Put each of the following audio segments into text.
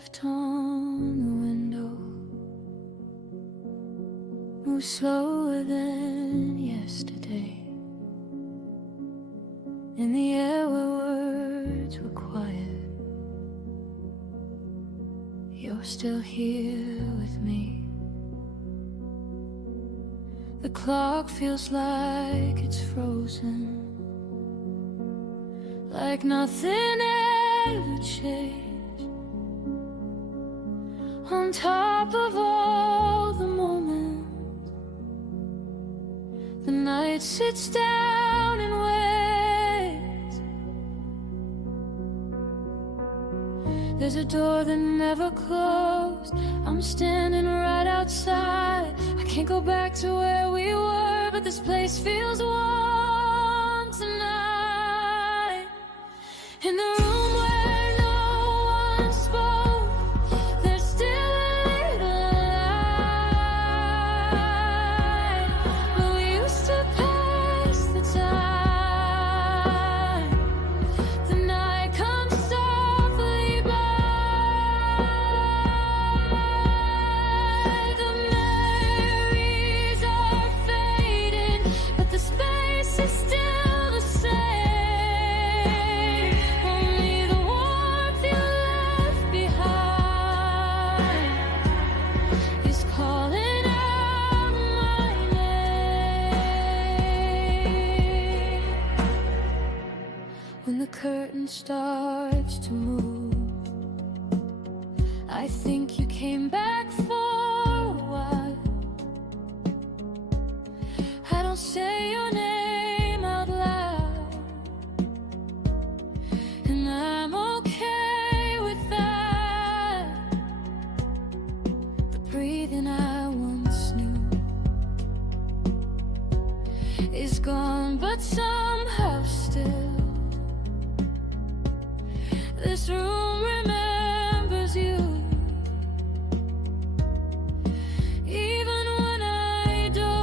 left on the window moves slower than yesterday. In the air where words were quiet, you're still here with me. The clock feels like it's frozen, like nothing ever changed. On top of all the moments, the night sits down and waits. There's a door that never closed. I'm standing right outside. I can't go back to where we were, but this place feels warm tonight. In the room where no one spoke, there's still a little light. But we used to pass the time. The night comes softly by. The memories are fading, but the space is still the same. Only the warmth you left behind is calling out my name. When the curtain starts to move, I think you came back for a while. I don't say your name out loud, and I'm okay with that. The breathing I once knew is gone, but somehow still this room remembers you. Even when I don't.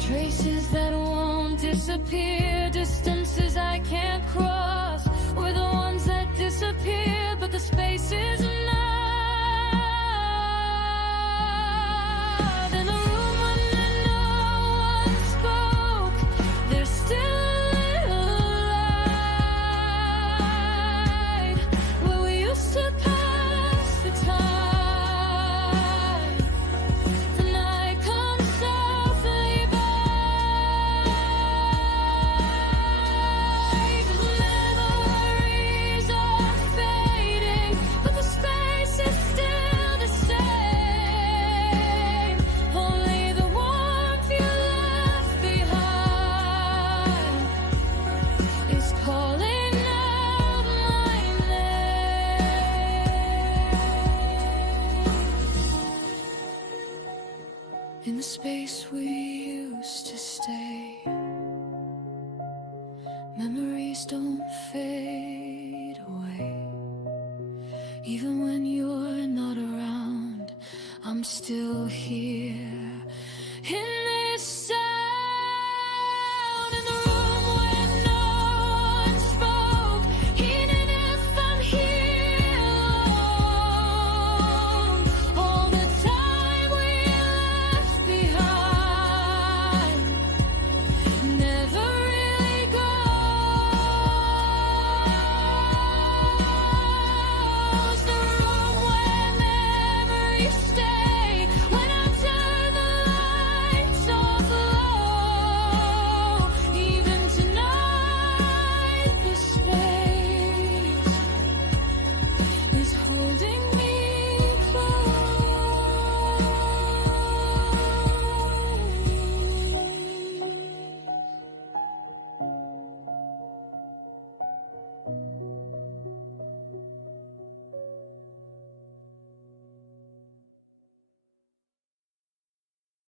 Traces that won't disappear, distances I can't cross, were the ones that disappeared, but the space is enough. In the room when no one spoke, there's still a little light. Where we used to pass the time, the night comes softly by. The memories are fading, but the space is still the same. Only the warmth you left behind is calling out my name. In the space we used to stay, memories don't fade away. Even when you're not around, I'm still here. In